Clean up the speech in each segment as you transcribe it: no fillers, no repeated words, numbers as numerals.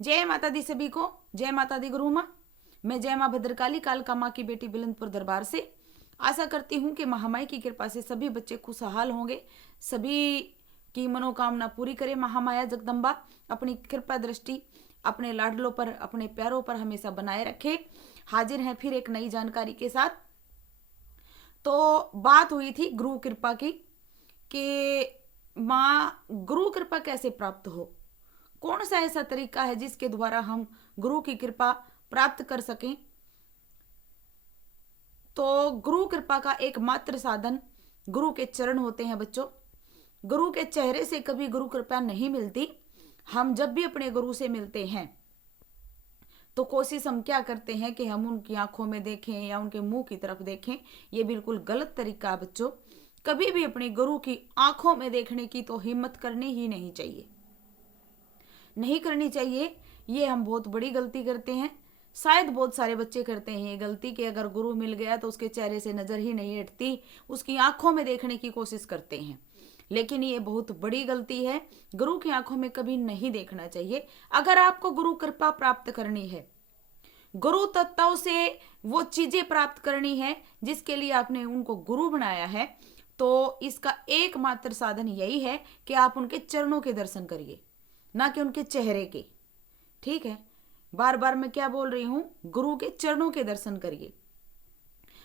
जय माता दी सभी को। जय माता दी गुरु माँ। मैं जय माँ भद्रकाली कालका माँ की बेटी बिलंदपुर दरबार से आशा करती हूँ कि महामाई की कृपा से सभी बच्चे खुशहाल होंगे, सभी की मनोकामना पूरी करे महामाया जगदम्बा। अपनी कृपा दृष्टि अपने लाडलों पर, अपने प्यारों पर हमेशा बनाए रखे। हाजिर हैं फिर एक नई जानकारी के साथ। तो बात हुई थी गुरु कृपा की कि माँ गुरु कृपा कैसे प्राप्त हो, कौन सा ऐसा तरीका है जिसके द्वारा हम गुरु की कृपा प्राप्त कर सकें। तो गुरु कृपा का एकमात्र साधन गुरु के चरण होते हैं बच्चों। गुरु के चेहरे से कभी गुरु कृपा नहीं मिलती। हम जब भी अपने गुरु से मिलते हैं तो कोशिश हम क्या करते हैं कि हम उनकी आंखों में देखें या उनके मुंह की तरफ देखें। ये बिल्कुल गलत तरीका है बच्चों। कभी भी अपने गुरु की आंखों में देखने की तो हिम्मत करनी ही नहीं चाहिए, नहीं करनी चाहिए। ये हम बहुत बड़ी गलती करते हैं। शायद बहुत सारे बच्चे करते हैं ये गलती कि अगर गुरु मिल गया तो उसके चेहरे से नजर ही नहीं हटती, उसकी आंखों में देखने की कोशिश करते हैं। लेकिन ये बहुत बड़ी गलती है। गुरु की आंखों में कभी नहीं देखना चाहिए। अगर आपको गुरु कृपा प्राप्त करनी है, गुरु तत्वों से वो चीजें प्राप्त करनी है जिसके लिए आपने उनको गुरु बनाया है, तो इसका एकमात्र साधन यही है कि आप उनके चरणों के दर्शन करिए, ना कि उनके चेहरे के। ठीक है, बार बार मैं क्या बोल रही हूं, गुरु के चरणों के दर्शन करिए।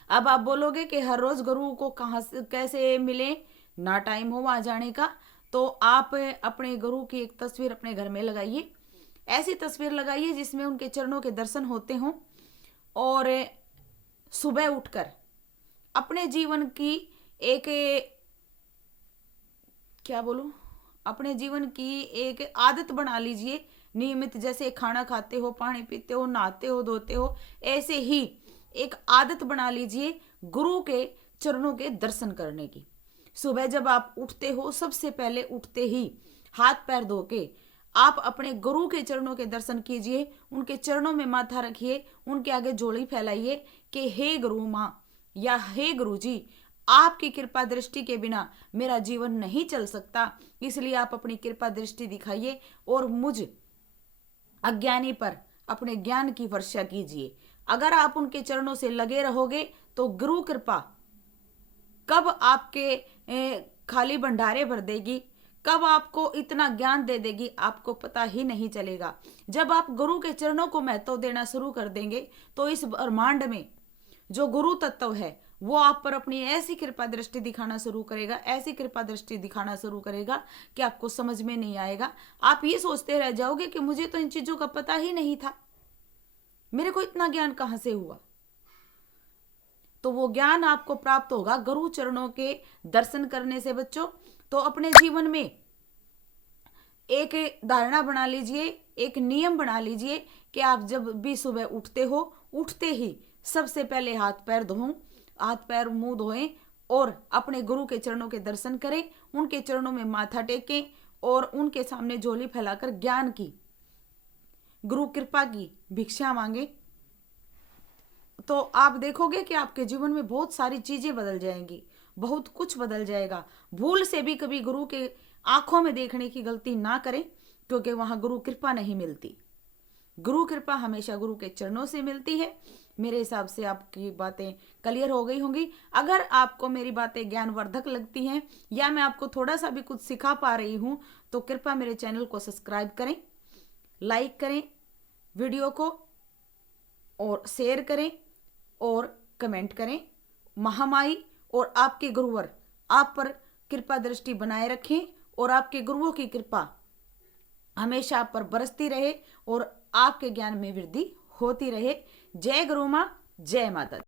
अब आप बोलोगे कि हर रोज गुरु को कहां से कैसे मिले, ना टाइम हो वहां जाने का, तो आप अपने गुरु की एक तस्वीर अपने घर में लगाइए। ऐसी तस्वीर लगाइए जिसमें उनके चरणों के दर्शन होते हों, और सुबह उठकर अपने जीवन की एक, क्या बोलूं, अपने जीवन की एक आदत बना लीजिए नियमित। जैसे खाना खाते हो, पानी पीते हो, नहाते हो, धोते हो, ऐसे ही एक आदत बना लीजिए गुरु के चरणों के दर्शन करने की। सुबह जब आप उठते हो, सबसे पहले उठते ही हाथ पैर धो के आप अपने गुरु के चरणों के दर्शन कीजिए। उनके चरणों में माथा रखिए, उनके आगे झोली फैलाइए कि हे गुरु माँ या हे गुरु जी, आपकी कृपा दृष्टि के बिना मेरा जीवन नहीं चल सकता, इसलिए आप अपनी कृपा दृष्टि दिखाइए और मुझ अज्ञानी पर अपने ज्ञान की वर्षा कीजिए। अगर आप उनके चरणों से लगे रहोगे तो गुरु कृपा कब आपके खाली भंडारे भर देगी, कब आपको इतना ज्ञान दे देगी, आपको पता ही नहीं चलेगा। जब आप गुरु के चरणों को महत्व देना शुरू कर देंगे तो इस ब्रह्मांड में जो गुरु तत्व है वो आप पर अपनी ऐसी कृपा दृष्टि दिखाना शुरू करेगा, ऐसी कृपा दृष्टि दिखाना शुरू करेगा कि आपको समझ में नहीं आएगा। आप ये सोचते रह जाओगे कि मुझे तो इन चीजों का पता ही नहीं था, मेरे को इतना ज्ञान कहां से हुआ। तो वो ज्ञान आपको प्राप्त होगा गुरु चरणों के दर्शन करने से बच्चों। तो अपने जीवन में एक धारणा बना लीजिए, एक नियम बना लीजिए कि आप जब भी सुबह उठते हो, उठते ही सबसे पहले हाथ पैर धोएं, हाथ पैर मुंह धोएं और अपने गुरु के चरणों के दर्शन करें, उनके चरणों में माथा टेकें और उनके सामने झोली फैलाकर ज्ञान की, गुरु कृपा की भिक्षा मांगे। तो आप देखोगे कि आपके जीवन में बहुत सारी चीजें बदल जाएंगी, बहुत कुछ बदल जाएगा। भूल से भी कभी गुरु के आंखों में देखने की गलती ना करें, क्योंकि वहां गुरु कृपा नहीं मिलती। गुरु कृपा हमेशा गुरु के चरणों से मिलती है। मेरे हिसाब से आपकी बातें क्लियर हो गई होंगी। अगर आपको मेरी बातें ज्ञानवर्धक लगती हैं या मैं आपको थोड़ा सा भी कुछ सिखा पा रही हूं तो कृपया मेरे चैनल को सब्सक्राइब करें, लाइक करें वीडियो को और शेयर करें और कमेंट करें। महामाई और आपके गुरुवर आप पर कृपा दृष्टि बनाए रखें और आपके गुरुओं की कृपा हमेशा आप पर बरसती रहे और आपके ज्ञान में वृद्धि होती रहे। जय गुरु माँ, जय माता दी।